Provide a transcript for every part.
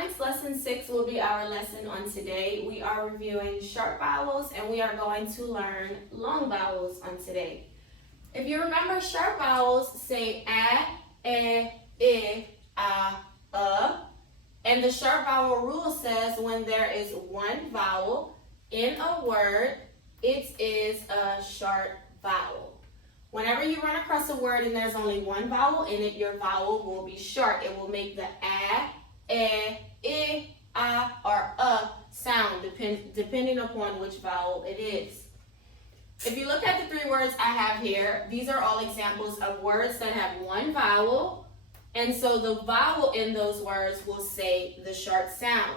Phonics Lesson 6 will be our lesson on today. We are reviewing short vowels and we are going to learn long vowels on today. If you remember, short vowels say a, I, and the short vowel rule says when there is one vowel in a word, it is a short vowel. Whenever you run across a word and there's only one vowel in it, your vowel will be short. It will make the a, I, or sound depending upon which vowel it is. If you look at the three words I have here, these are all examples of words that have one vowel, and so the vowel in those words will say the short sound.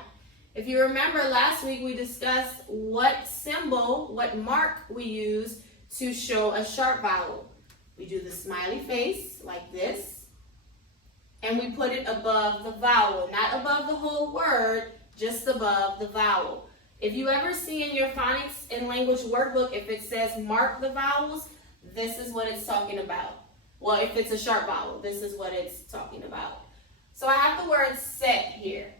If you remember, last week we discussed what symbol, what mark we use to show a short vowel. We do the smiley face like this, and we put it above the vowel, not above the whole word, just above the vowel. If you ever see in your phonics and language workbook, if it says mark the vowels, this is what it's talking about. Well, if it's a short vowel, this is what it's talking about. So I have the word set here.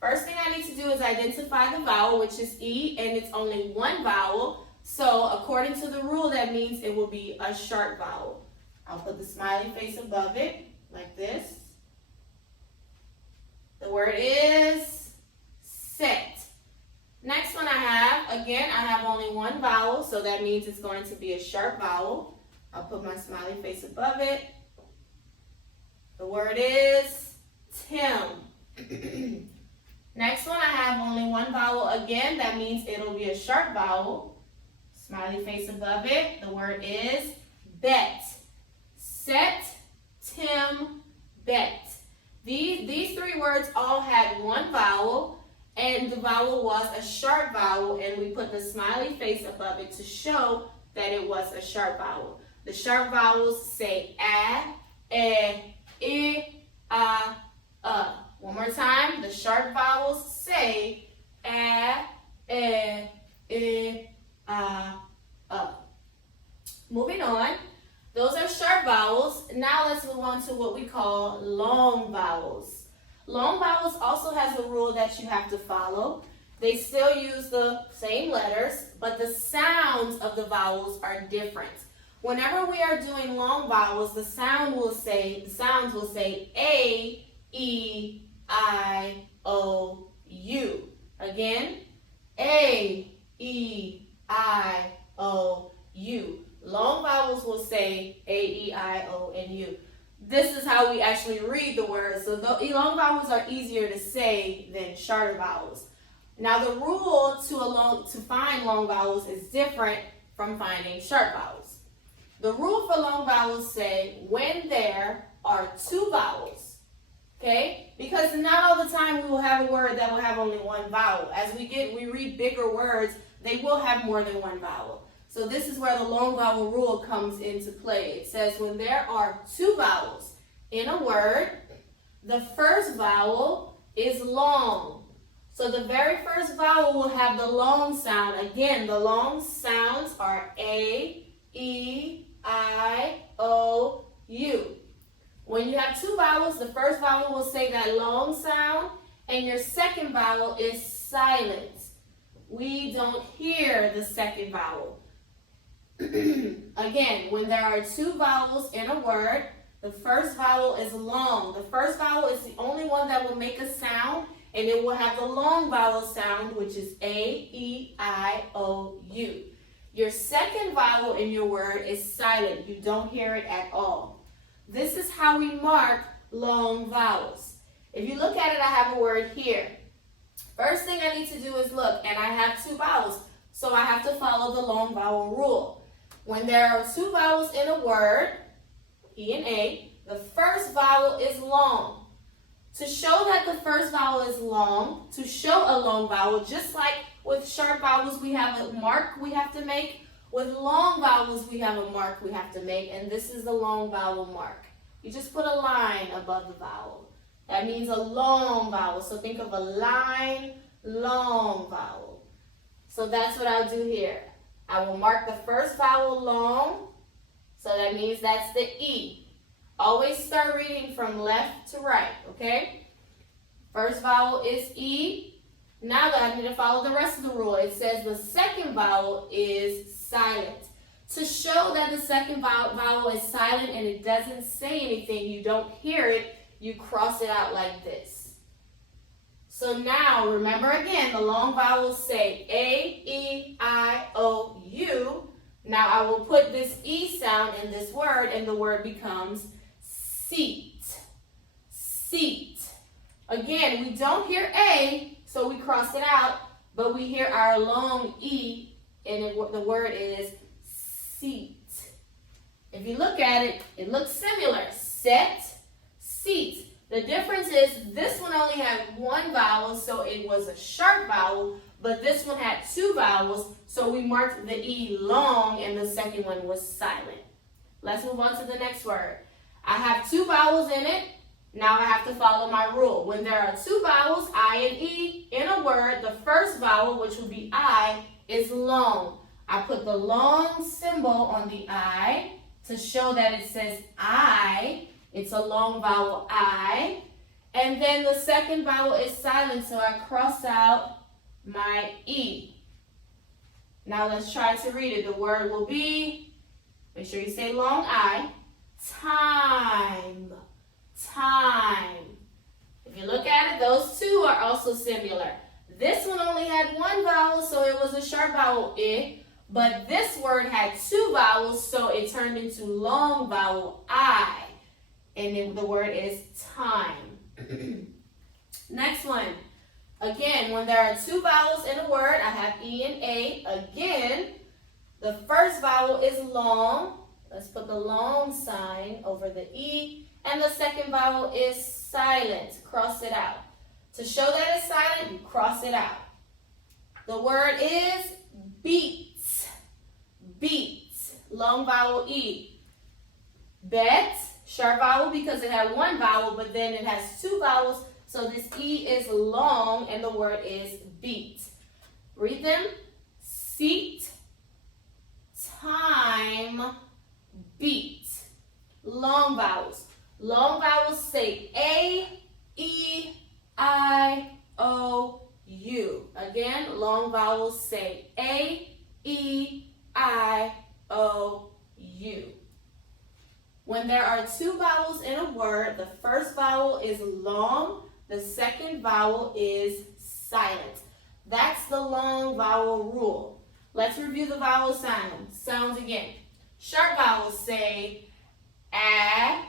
First thing I need to do is identify the vowel, which is E, and it's only one vowel. So according to the rule, that means it will be a short vowel. I'll put the smiley face above it, like this. The word is set. Next one I have, again, I have only one vowel, so that means it's going to be a short vowel. I'll put my smiley face above it. The word is Tim. Next one I have only one vowel again, that means it'll be a short vowel. Smiley face above it. The word is bet. Set, Tim, bet. These three words all had one vowel, and the vowel was a short vowel, and we put the smiley face above it to show that it was a short vowel. The short vowels say a, I, One more time. The short vowels say a, I, Moving on. Those are short vowels. Now let's move on to what we call long vowels. Long vowels also has a rule that you have to follow. They still use the same letters, but the sounds of the vowels are different. Whenever we are doing long vowels, the sounds will say A, E, I, O, U. Again, A, E, I, O, U. Long vowels will say A, E, I, O, and U. This is how we actually read the words. So the long vowels are easier to say than shorter vowels. Now the rule to find long vowels is different from finding short vowels. The rule for long vowels say when there are two vowels. Okay? Because not all the time we will have a word that will have only one vowel. As we read bigger words, they will have more than one vowel. So this is where the long vowel rule comes into play. It says when there are two vowels in a word, the first vowel is long. So the very first vowel will have the long sound. Again, the long sounds are A, E, I, O, U. When you have two vowels, the first vowel will say that long sound, and your second vowel is silent. We don't hear the second vowel. Again, when there are two vowels in a word, the first vowel is long. The first vowel is the only one that will make a sound, and it will have the long vowel sound, which is A, E, I, O, U. Your second vowel in your word is silent. You don't hear it at all. This is how we mark long vowels. If you look at it, I have a word here. First thing I need to do is look, and I have two vowels, so I have to follow the long vowel rule. When there are two vowels in a word, E and A, the first vowel is long. To show that the first vowel is long, to show a long vowel, just like with short vowels we have a mark we have to make, with long vowels we have a mark we have to make, and this is the long vowel mark. You just put a line above the vowel. That means a long vowel, so think of a line, long vowel. So that's what I'll do here. I will mark the first vowel long, so that means that's the E. Always start reading from left to right, okay? First vowel is E. Now I need to follow the rest of the rule. It says the second vowel is silent. To show that the second vowel is silent and it doesn't say anything, you don't hear it, you cross it out like this. So now, remember again, the long vowels say A, E, I, O, U. Now I will put this E sound in this word and the word becomes seat. Seat. Again, we don't hear A, so we cross it out, but we hear our long E and the word is seat. If you look at it, it looks similar. Set, seat. The difference is this one only had one vowel, so it was a sharp vowel, but this one had two vowels, so we marked the E long and the second one was silent. Let's move on to the next word. I have two vowels in it. Now I have to follow my rule. When there are two vowels, I and E, in a word, the first vowel, which will be I, is long. I put the long symbol on the I to show that it says I. It's a long vowel I. And then the second vowel is silent, so I cross out my E. Now let's try to read it. The word will be, make sure you say long I, time. Time. If you look at it, those two are also similar. This one only had one vowel, so it was a sharp vowel I. But this word had two vowels, so it turned into long vowel I. And then the word is time. Next one. Again, when there are two vowels in a word, I have E and A. Again, the first vowel is long. Let's put the long sign over the E. And the second vowel is silent. Cross it out. To show that it's silent, you cross it out. The word is beat. Beat. Long vowel E. Bet. Sharp vowel because it had one vowel, but then it has two vowels. So this E is long and the word is beat. Read them. Seat. Time. Beat. Long vowels. Long vowels say A, E, I, O, U. Again, long vowels say A, E, I, O, U. When there are two vowels in a word, the first vowel is long, the second vowel is silent. That's the long vowel rule. Let's review the vowel sounds again. Sharp vowels say A,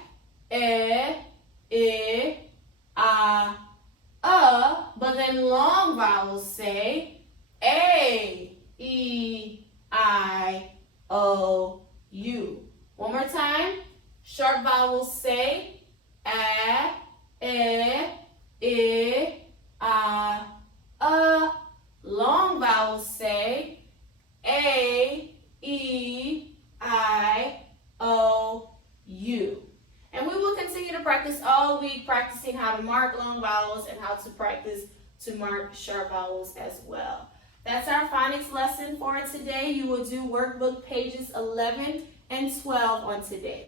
I, but then long vowels say A, E, I, O, U. One more time. Sharp vowels say A, I, long vowels say A, E, I, O, U. And we will continue to practice all week, practicing how to mark long vowels and how to practice to mark sharp vowels as well. That's our phonics lesson for today. You will do workbook pages 11 and 12 on today.